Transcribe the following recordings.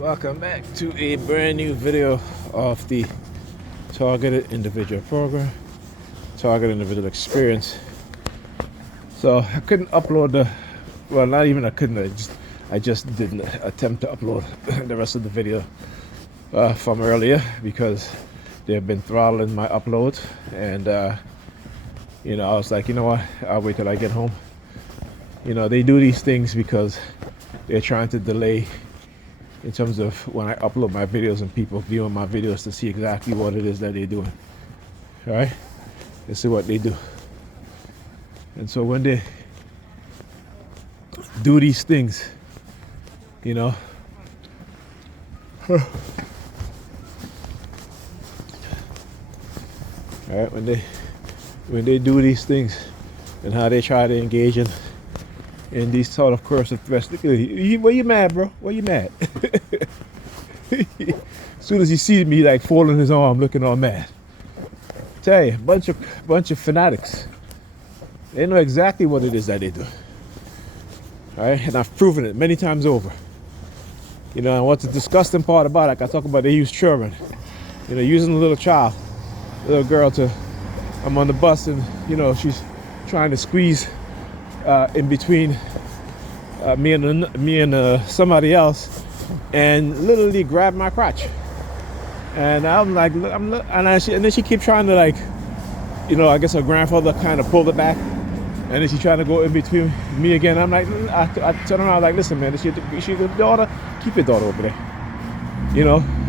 Welcome back to a brand new video of the Targeted Individual Program, Targeted Individual Experience. So I couldn't upload not even I couldn't, I just didn't attempt to upload the rest of the video from earlier because they've been throttling my upload, and I was like, you know what, I'll wait till I get home. They do these things because they're trying to delay in terms of when I upload my videos and people viewing my videos to see exactly what it is that they're doing. All right, this is what they do. And so when they do these things, all right, when they do these things and how they try to engage in these sort of cursive threats. Look at you. Why you mad, bro? Why you mad? As soon as he sees me like folding his arm, looking all mad. Tell you, bunch of fanatics. They know exactly what it is that they do. All right, and I've proven it many times over. And what's the disgusting part about it? Like I talk about, they use children. Using a little child, little girl I'm on the bus and she's trying to squeeze in between me and somebody else, and literally grabbed my crotch. And I'm like, and then she kept trying to I guess her grandfather kind of pulled it back, and then she trying to go in between me again. I'm like, I turn around like, listen, man, is she your daughter? Keep your daughter over there.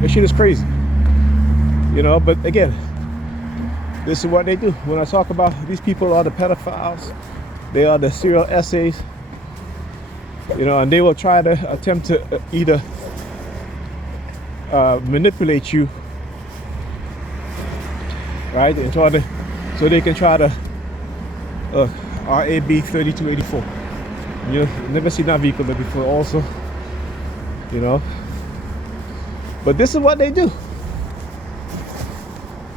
That shit is crazy. But again, this is what they do. When I talk about these people are the pedophiles, they are the serial essays, and they will try to attempt to either manipulate you, right, and so they can try to RAB 3284. Never seen that vehicle before also, but this is what they do,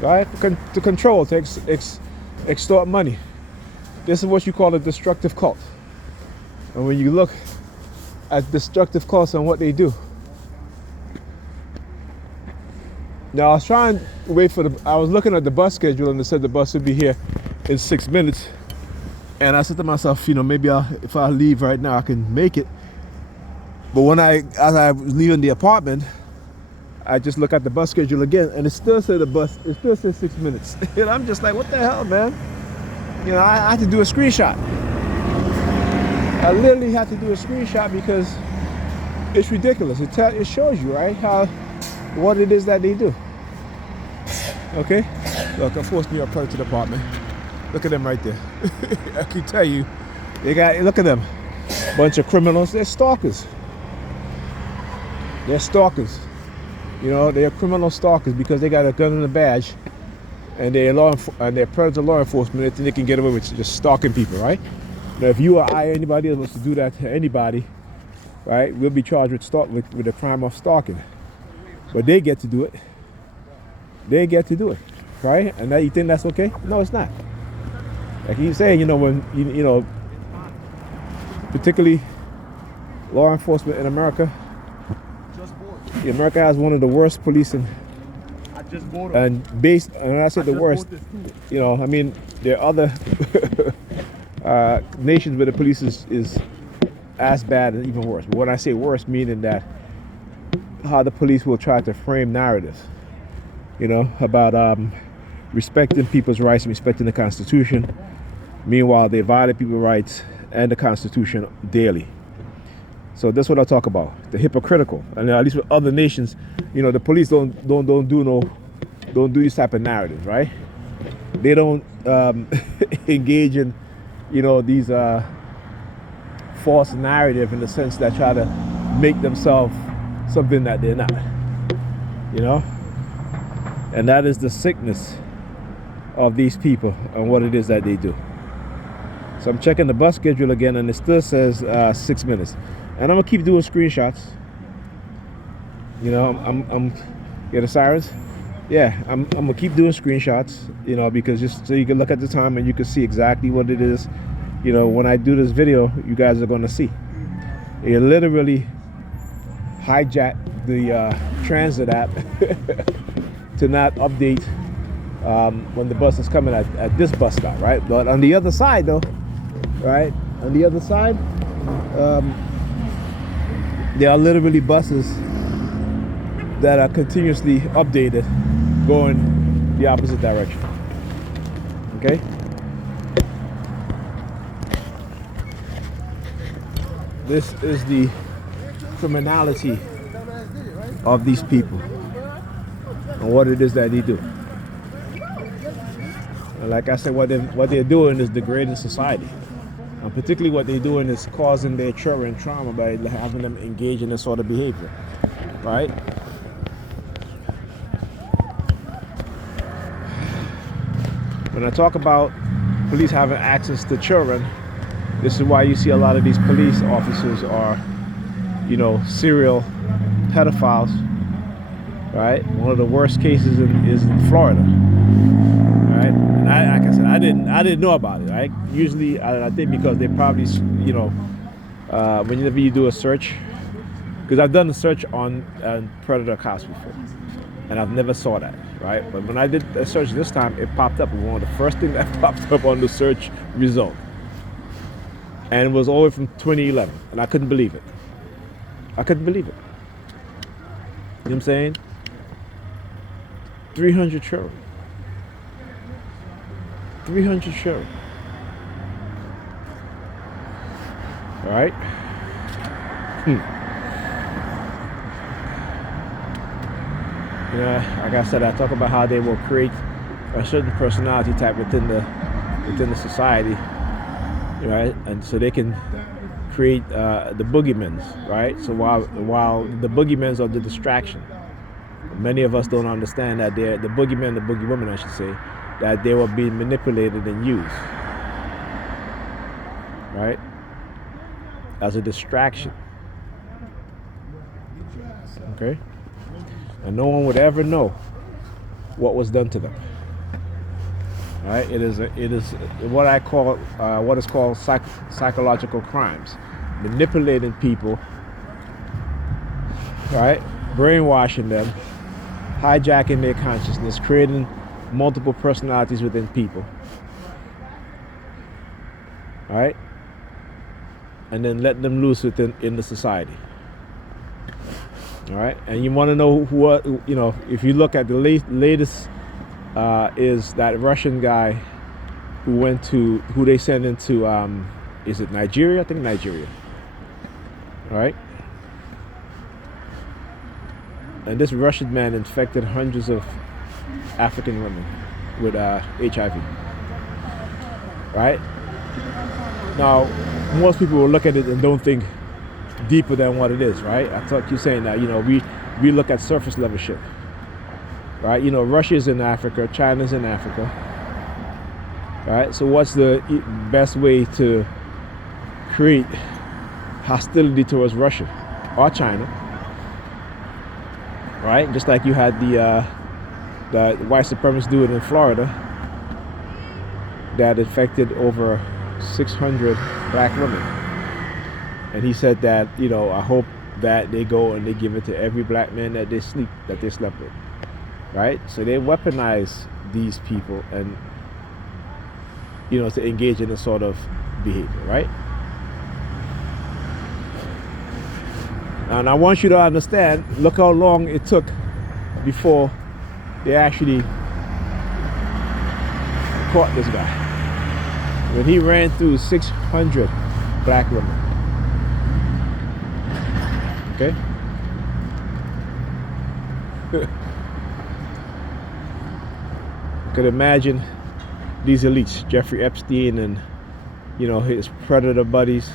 right, to control, to extort money. This is what you call a destructive cult. And when you look at destructive cults and what they do. Now I was trying to wait I was looking at the bus schedule, and it said the bus would be here in 6 minutes. And I said to myself, maybe if I leave right now, I can make it. But as I was leaving the apartment, I just look at the bus schedule again, and it still said it still says 6 minutes. And I'm just like, what the hell, man? I had to do a screenshot. I literally had to do a screenshot because it's ridiculous. It shows you, right, what it is that they do. Okay? Look, of course, me up to the apartment. Look at them right there. I can tell you, look at them. Bunch of criminals. They're stalkers. They're criminal stalkers because they got a gun and a badge. And they're predator law enforcement. They think they can get away with just stalking people, right? Now, if you or anybody else wants to do that to anybody, right, we'll be charged with the crime of stalking. But they get to do it. They get to do it, right? And now you think that's okay? No, it's not. Like he's saying, when particularly law enforcement in America. America has one of the worst policing. And when I say the worst, there are other nations where the police is as bad and even worse. But when I say worse, meaning that how the police will try to frame narratives, about respecting people's rights and respecting the Constitution. Meanwhile, they violate people's rights and the Constitution daily. So that's what I talk about. The hypocritical, and at least with other nations, the police don't do these type of narratives, right? They don't engage in, these false narrative in the sense that try to make themselves something that they're not, And that is the sickness of these people and what it is that they do. So I'm checking the bus schedule again, and it still says 6 minutes. And I'm gonna keep doing screenshots. I'm hear the sirens? Yeah, I'm gonna keep doing screenshots, because just so you can look at the time and you can see exactly what it is. When I do this video, you guys are gonna see. It literally hijacked the transit app to not update when the bus is coming at this bus stop, right? But on the other side, though, right? On the other side, there are literally buses that are continuously updated, going the opposite direction. Okay. This is the criminality of these people and what it is that they do. And like I said, what they're doing is degrading society. And particularly what they're doing is causing their children trauma by having them engage in this sort of behavior. Right? When I talk about police having access to children, this is why you see a lot of these police officers are, serial pedophiles, right? One of the worst cases is in Florida, right? And like I said, I didn't know about it, right? Usually, I think because they probably, whenever you do a search, because I've done a search on predator cops before, and I've never saw that, right? But when I did a search this time, it popped up. One of the first things that popped up on the search result. And it was all the way from 2011. And I couldn't believe it. I couldn't believe it. You know what I'm saying? 300 children. 300 children. All right? Like I said, I talk about how they will create a certain personality type within the society. Right, and so they can create the boogeymans, right? So while the boogeymans are the distraction, many of us don't understand that they're the boogeymen, the boogeywomen, I should say, that they were being manipulated and used, right, as a distraction. Okay, and no one would ever know what was done to them. Right? It is what I call what is called psychological crimes, manipulating people, right? Brainwashing them, hijacking their consciousness, creating multiple personalities within people, right? And then letting them loose in the society. All right, and you want to know what if you look at the latest. Is that Russian guy who they sent into is it Nigeria? I think Nigeria. All right. And this Russian man infected hundreds of African women with HIV. Right? Now, most people will look at it and don't think deeper than what it is, right? I thought you saying that, we look at surface level shit. Right, Russia's in Africa, China's in Africa. Right, so what's the best way to create hostility towards Russia or China? Right, just like you had the white supremacist dude in Florida that infected over 600 black women, and he said that I hope that they go and they give it to every black man that they slept with. Right, so they weaponize these people and to engage in this sort of behavior, right? And I want you to understand, look how long it took before they actually caught this guy. When he ran through 600 black women. Okay? Could imagine these elites, Jeffrey Epstein and his predator buddies.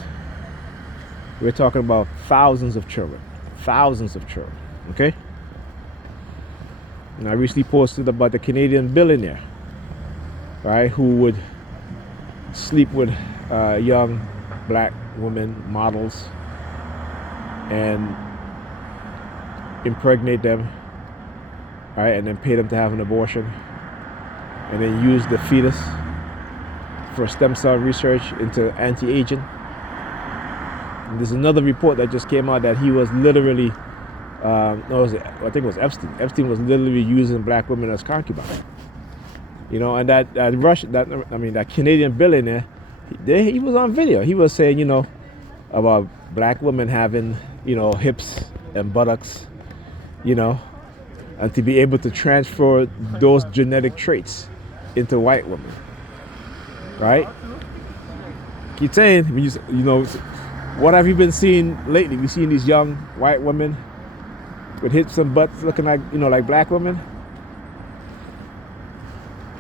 We're talking about thousands of children, okay? And I recently posted about the Canadian billionaire, right, who would sleep with young black women models and impregnate them, right, and then pay them to have an abortion, and then use the fetus for stem cell research into anti-aging. And there's another report that just came out that he was literally No, I think it was Epstein. Epstein was literally using black women as concubines. You know, and that Canadian billionaire, he was on video. He was saying, about black women having, hips and buttocks, you know, and to be able to transfer those genetic traits into white women, right? Keep saying, what have you been seeing lately? We seen these young white women with hips and butts looking like, like black women.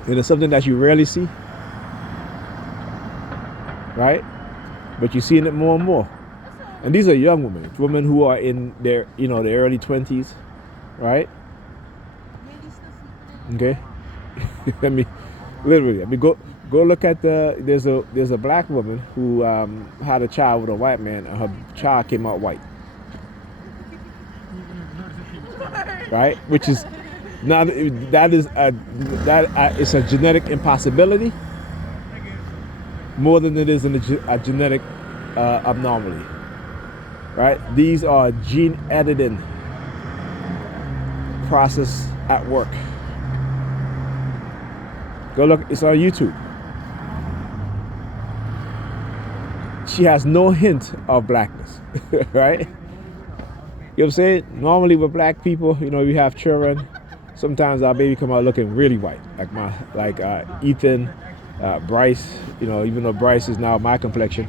And it's something that you rarely see, right? But you're seeing it more and more. And these are young women who are in their, their early 20s, right? Okay. I mean, literally, go look at there's a black woman who had a child with a white man, and her child came out white, right? Which is not it's a genetic impossibility more than it is a genetic abnormality, right? These are gene editing process at work. Go look, it's on YouTube. She has no hint of blackness, right? You know what I'm saying? Normally with black people, you have children. Sometimes our baby come out looking really white, like Ethan, Bryce. Even though Bryce is now my complexion,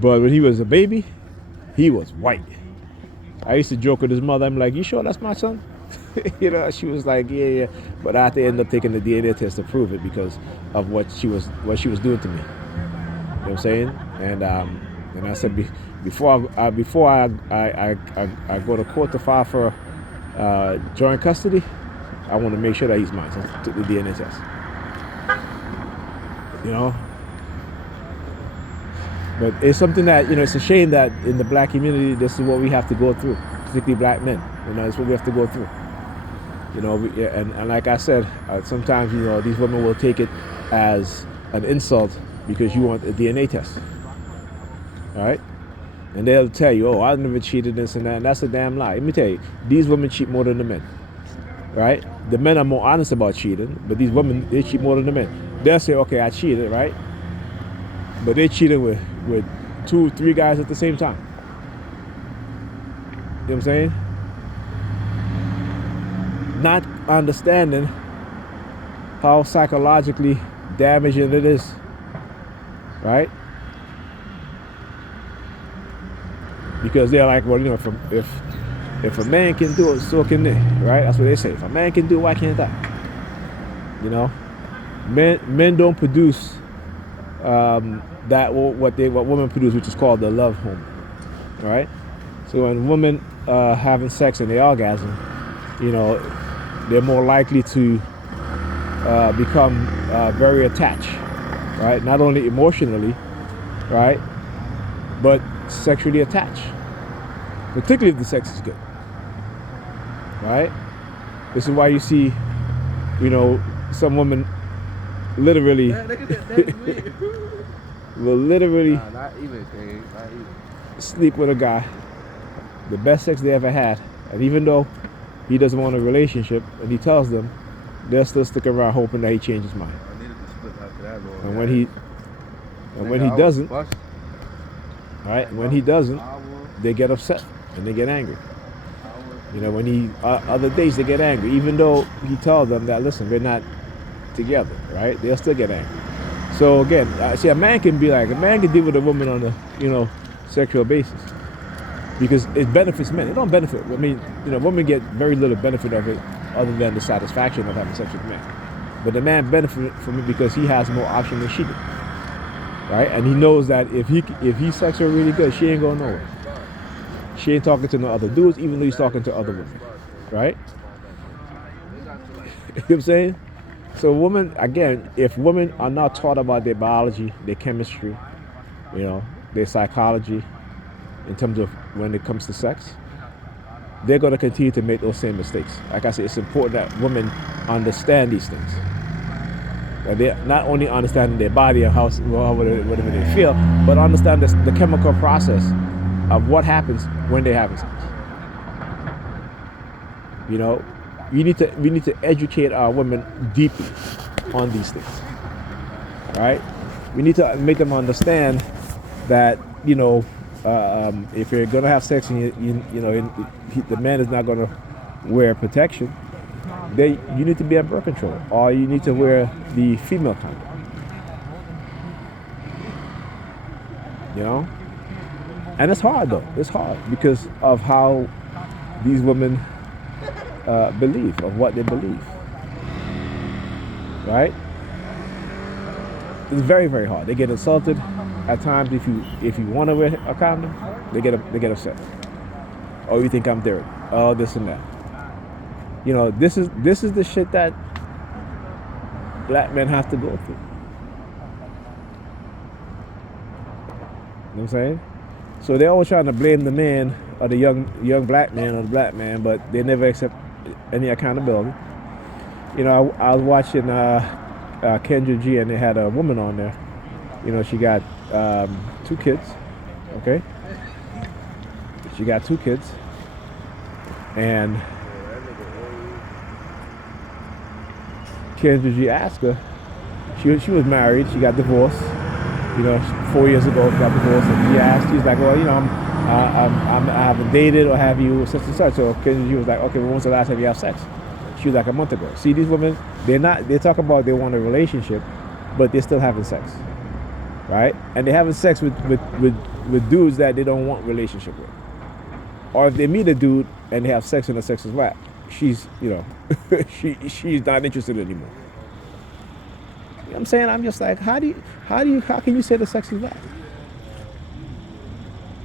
but when he was a baby, he was white. I used to joke with his mother. I'm like, "You sure that's my son?" She was like, "Yeah." But I had to end up taking the DNA test to prove it because of what she was doing to me. You know what I'm saying? And I said before I go to court to file for joint custody, I want to make sure that he's mine. So I took the DNA test. But it's something that, it's a shame that in the black community, this is what we have to go through, particularly black men. It's what we have to go through. And like I said, sometimes, these women will take it as an insult because you want a DNA test. All right? And they'll tell you, "Oh, I've never cheated, this and that." And that's a damn lie. Let me tell you, these women cheat more than the men. Right? The men are more honest about cheating, but these women, they cheat more than the men. They'll say, "Okay, I cheated," right? But they cheated with 2, 3 guys at the same time. You know what I'm saying? Not understanding how psychologically damaging it is, right? Because they're like, well, if a man can do it, so can they, right? That's what they say. If a man can do it, why can't I? Men don't produce what women produce, which is called the love hormone, right? So when women having sex and they orgasm, they're more likely to become very attached, right? Not only emotionally, right, but sexually attached, particularly if the sex is good, right? This is why you see, some women literally will literally sleep with a guy, the best sex they ever had, and even though he doesn't want a relationship, and he tells them, they'll still stick around hoping that he changes his mind. And when he doesn't, right? When he doesn't, they get upset and they get angry. When he other days they get angry, even though he tells them that, listen, we're not together, right? They'll still get angry. So again, see, a man can deal with a woman on a sexual basis because it benefits men. It don't benefit. I mean, women get very little benefit of it other than the satisfaction of having sex with men. But the man benefits from it because he has more options than she does, right? And he knows that if he sex her really good, she ain't going nowhere. She ain't talking to no other dudes, even though he's talking to other women, right? You know what I'm saying? So women, again, if women are not taught about their biology, their chemistry, their psychology, in terms of when it comes to sex, they're going to continue to make those same mistakes. Like I said, it's important that women understand these things. That they not only understand their body and whatever they feel, but understand the chemical process of what happens when they're having sex. You know, we need to educate our women deeply on these things, right? We need to make them understand that if you're gonna have sex and the man is not gonna wear protection, you need to be on birth control, or you need to wear the female condom. You know, and it's hard though. It's hard because of how these women believe, of what they believe, right? It's very, very hard. They get insulted at times. If you want to wear a condom, they get upset. Oh, you think I'm dirty? Oh, this and that. You know, this is the shit that black men have to go through. You know what I'm saying? So they're always trying to blame the man or the young black man or the black man, but they never accept any accountability. You know, I was watching Kendra G, and they had a woman on there. You know, she got 2 kids. Okay, she got 2 kids, and Kendra G asked her. She was married. She got divorced. You know, 4 years ago, she got divorced, and he asked. She's like, well, you know, I haven't dated or have you such and such. So Kendra G was like, okay, well, when's the last time you have sex? She was like, a month ago. See, these women, they talk about they want a relationship, but they're still having sex, right? And they're having sex with dudes that they don't want relationship with. Or if they meet a dude and they have sex and the sex is whack, she's she's not interested anymore. You know what I'm saying? I'm just like, how can you say the sex is whack?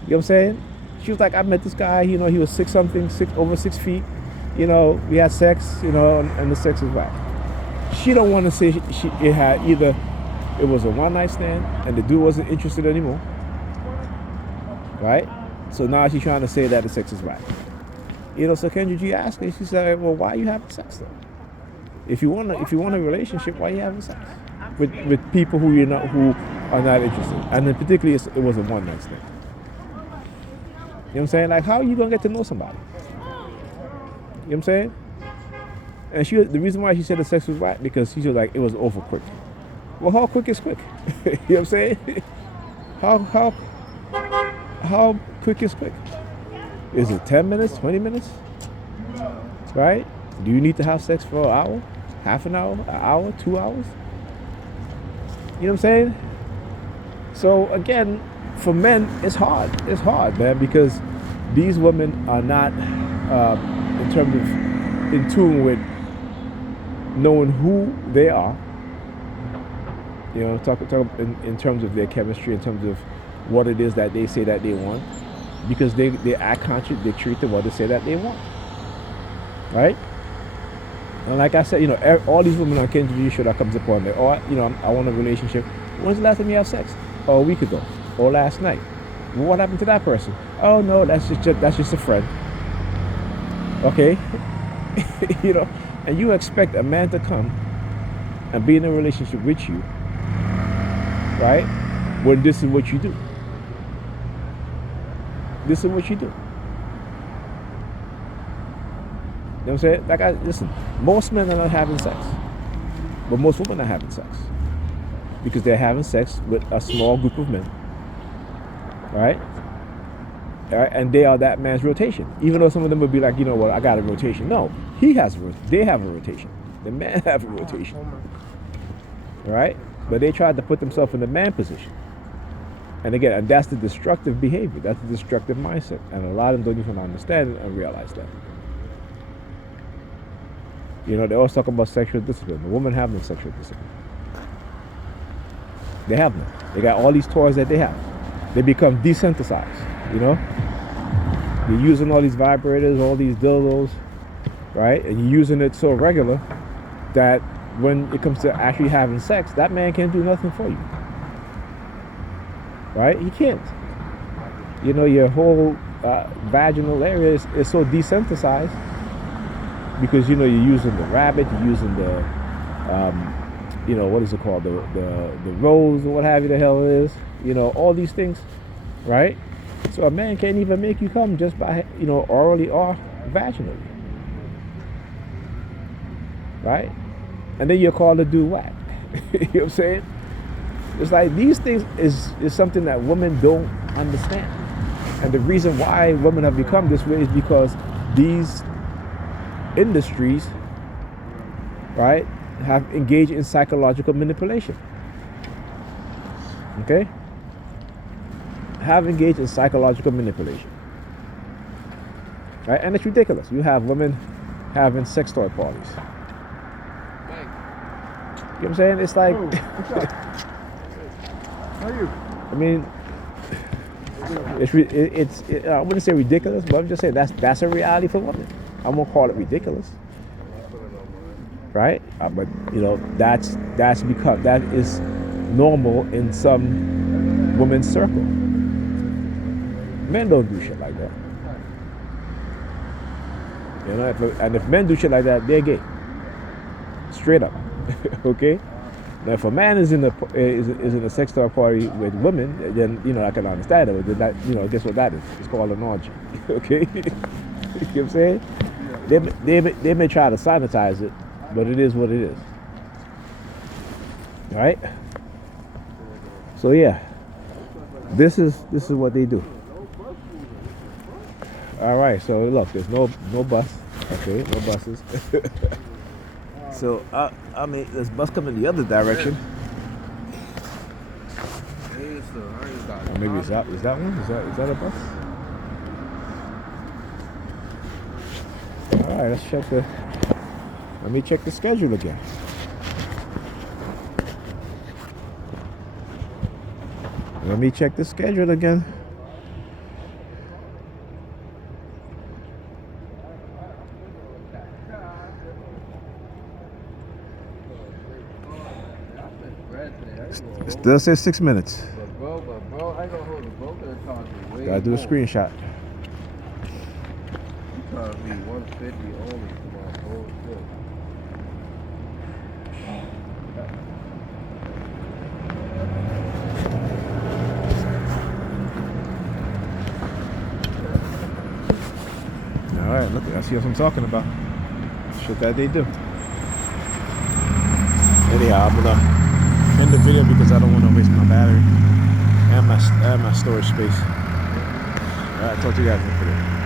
You know what I'm saying? She was like, I met this guy, you know, he was 6 something, over 6 feet. You know, we had sex, you know, and the sex is whack. She don't want to say it had either it was a one night stand and the dude wasn't interested anymore, right? So now she's trying to say that the sex is whack. You know, so Kendra G asked me, she said, well, why are you having sex though? If you want a relationship, why are you having sex with people who who are not interested? And then particularly it was a one night stand. You know what I'm saying? Like, how are you gonna get to know somebody? You know what I'm saying? And the reason why she said the sex was whack, because she was like, it was over quick. Well, how quick is quick? You know what I'm saying? How quick is quick? Is it 10 minutes, 20 minutes? Right? Do you need to have sex for an hour? Half an hour? An hour? 2 hours? You know what I'm saying? So again, for men, it's hard. It's hard, man, because these women are not in terms of in tune with knowing who they are. You know, talk in terms of their chemistry, in terms of what it is that they say that they want, because they act contradictory to what they say that they want, right? And like I said, you know, all these women on Kendra G show that comes upon there, oh, you know, I want a relationship. When's the last time you have sex? Oh, a week ago, or last night. Well, what happened to that person? Oh no, that's just a friend. Okay, you know, and you expect a man to come and be in a relationship with you, right? When this is what you do. This is what you do. You know what I'm saying? Like, listen, most men are not having sex, but most women are having sex because they're having sex with a small group of men, right? All right, and they are that man's rotation. Even though some of them would be like, you know what, I got a rotation. No, they have a rotation. The man have a rotation. All right, but they tried to put themselves in the man position. And again, and that's the destructive behavior. That's the destructive mindset. And a lot of them don't even understand and realize that. You know, they always talk about sexual discipline. The women have no sexual discipline. They have none. They got all these toys that they have. They become desensitized, you know? You're using all these vibrators, all these dildos, right? And you're using it so regular that when it comes to actually having sex, that man can't do nothing for you. Right? He can't. You know, your whole vaginal area is so desensitized because, you know, you're using the rabbit, you're using the, you know, what is it called? The rose or what have you the hell it is. You know, all these things, right? So a man can't even make you come just by, you know, orally or vaginally. right? And then you're called to do what? You know what I'm saying? It's like these things is something that women don't understand. And the reason why women have become this way is because these industries, right, have engaged in psychological manipulation. Okay? Have engaged in psychological manipulation. Right? And it's ridiculous. You have women having sex toy parties. You know what I'm saying? It's like, How are you? I mean, I wouldn't say ridiculous, but I'm just saying that's a reality for women. I won't call it ridiculous, right? But you know, that's because that is normal in some women's circle. Men don't do shit like that. You know, and if men do shit like that, they're gay. Straight up, okay. Now, if a man is in a sex toy party with women, then you know I can understand it. But that, you know, guess what that is? It's called an orgy. Okay, you know what I'm saying? They may try to sanitize it, but it is what it is. All right. So yeah, this is what they do. All right. So look, there's no bus. Okay, no buses. So I mean, this bus coming the other direction. Or maybe is that one? Is that a bus? All right, let me check the schedule again. Let me check the schedule again. It still says 6 minutes. But bro, I ain't gonna hold the bro could have charged me way Gotta do a more. screenshot. You charged me 150 only for my whole trip. All right, look, I see what I'm talking about. Shit that they do. Anyhow, I'm gonna end the video because I don't want to waste my battery and my storage space. All right, talk to you guys in a minute.